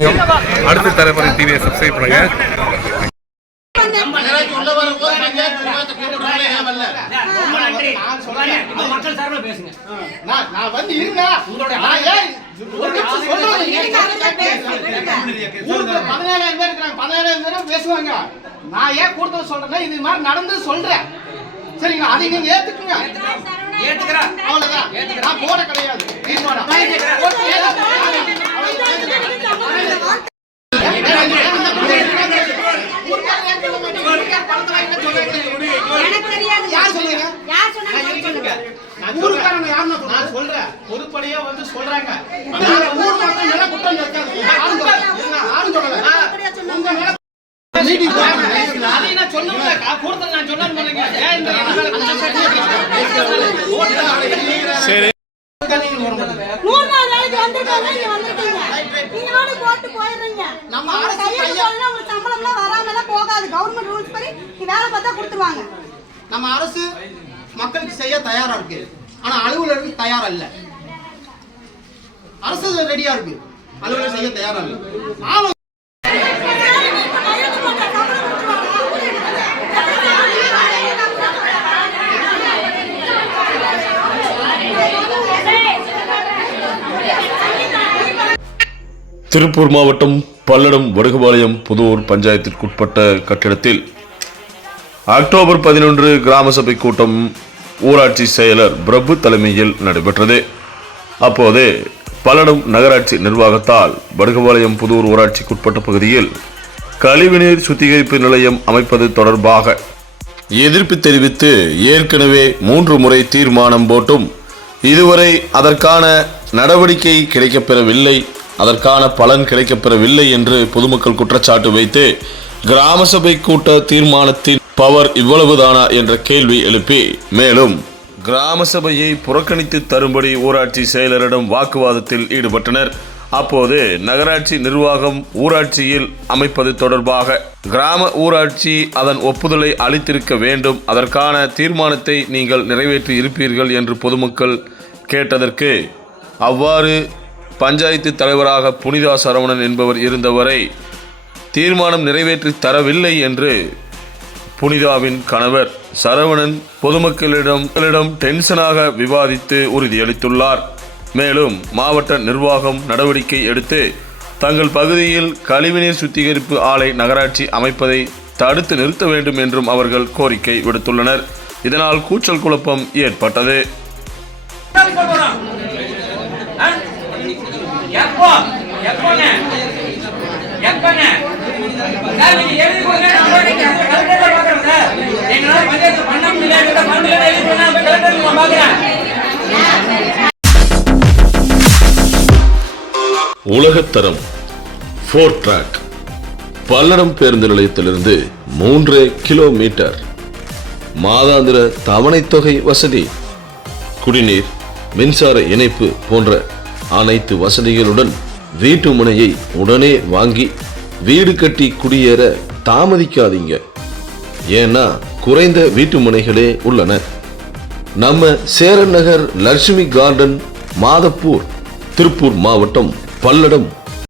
அடுத்த தலைமுறை டிவியை சப்ஸ்கிரைப் பண்ணுங்க. பேசுவாங்க. நான் ஏன் கூடுதல் சொல்றேன், இது மாதிரி நடந்து சொல்றேன். சரிங்களா, அதை நீங்க ஏத்துக்குங்க. அவ்வளவுதான், நான் போட கிடையாது. பொதுப்படியா வந்து சொல்றாங்க. சரி, நம்ம அரசு மக்களுக்கு செய்ய தயாரா இருக்கு, ஆனா அலுவலர்கள் தயாரா இல்ல. அரசு ரெடியா இருக்கு, அலுவலர் செய்ய தயாரா இல்ல. திருப்பூர் மாவட்டம் பல்லடம் வடுகுபாளையம் புதூர் பஞ்சாயத்திற்குட்பட்ட கட்டிடத்தில் அக்டோபர் 11 கிராம சபை கூட்டம் ஊராட்சி செயலர் பிரபு தலைமையில் நடைபெற்றது. அப்போது பல்லடம் நகராட்சி நிர்வாகத்தால் வடுகுபாளையம் புதூர் ஊராட்சிக்குட்பட்ட பகுதியில் கழிவுநீர் சுத்திகரிப்பு நிலையம் அமைப்பது தொடர்பாக எதிர்ப்பு தெரிவித்து ஏற்கனவே 3 முறை தீர்மானம் போட்டும் இதுவரை அதற்கான நடவடிக்கை கிடைக்கப்பெறவில்லை, அதற்கான பலன் கிடைக்கப்பெறவில்லை என்று பொதுமக்கள் குற்றச்சாட்டு வைத்து கிராம சபை கூட்ட தீர்மானத்தின் பவர் இவ்வளவுதானா என்ற கேள்வி எழுப்பி மேலும் கிராம சபையை புறக்கணித்து தரும்படி ஊராட்சி செயலரிடம் வாக்குவாதத்தில் ஈடுபட்டனர். அப்போது நகராட்சி நிர்வாகம் ஊராட்சியில் அமைப்பது தொடர்பாக கிராம ஊராட்சி அதன் ஒப்புதலை அளித்திருக்க வேண்டும், அதற்கான தீர்மானத்தை நீங்கள் நிறைவேற்றி இருப்பீர்கள் என்று பொதுமக்கள் கேட்டதற்கு அவ்வாறு பஞ்சாயத்து தலைவராக புனிதா சரவணன் என்பவர் இருந்தவரை தீர்மானம் நிறைவேற்றி தரவில்லை என்று புனிதாவின் கணவர் சரவணன் பொதுமக்களிடம் டென்ஷனாக விவாதித்து உறுதியளித்துள்ளார். மேலும் மாவட்ட நிர்வாகம் நடவடிக்கை எடுத்து தங்கள் பகுதியில் கழிவுநீர் சுத்திகரிப்பு ஆலை நகராட்சி அமைப்பதை தடுத்து நிறுத்த வேண்டும் என்றும் அவர்கள் கோரிக்கை விடுத்துள்ளனர். இதனால் கூச்சல் குழப்பம் ஏற்பட்டது. உலகத்தரம் 4 ட்ராக் பல்லடம் பேருந்து நிலையத்திலிருந்து 3 கிலோமீட்டர், மாதாந்திர தவணை தொகை வசதி, குடிநீர், மின்சார இணைப்பு போன்ற அனைத்து வசதிகளுடன் வீட்டு மனையை உடனே வாங்கி வீடு கட்டி குடியேற தாமதிக்காதீங்க. ஏன்னா குறைந்த வீட்டு மனைகளே உள்ளன. நம்ம சேரன் நகர் லட்சுமி கார்டன், மாதப்பூர், திருப்பூர் மாவட்டம், பல்லடம்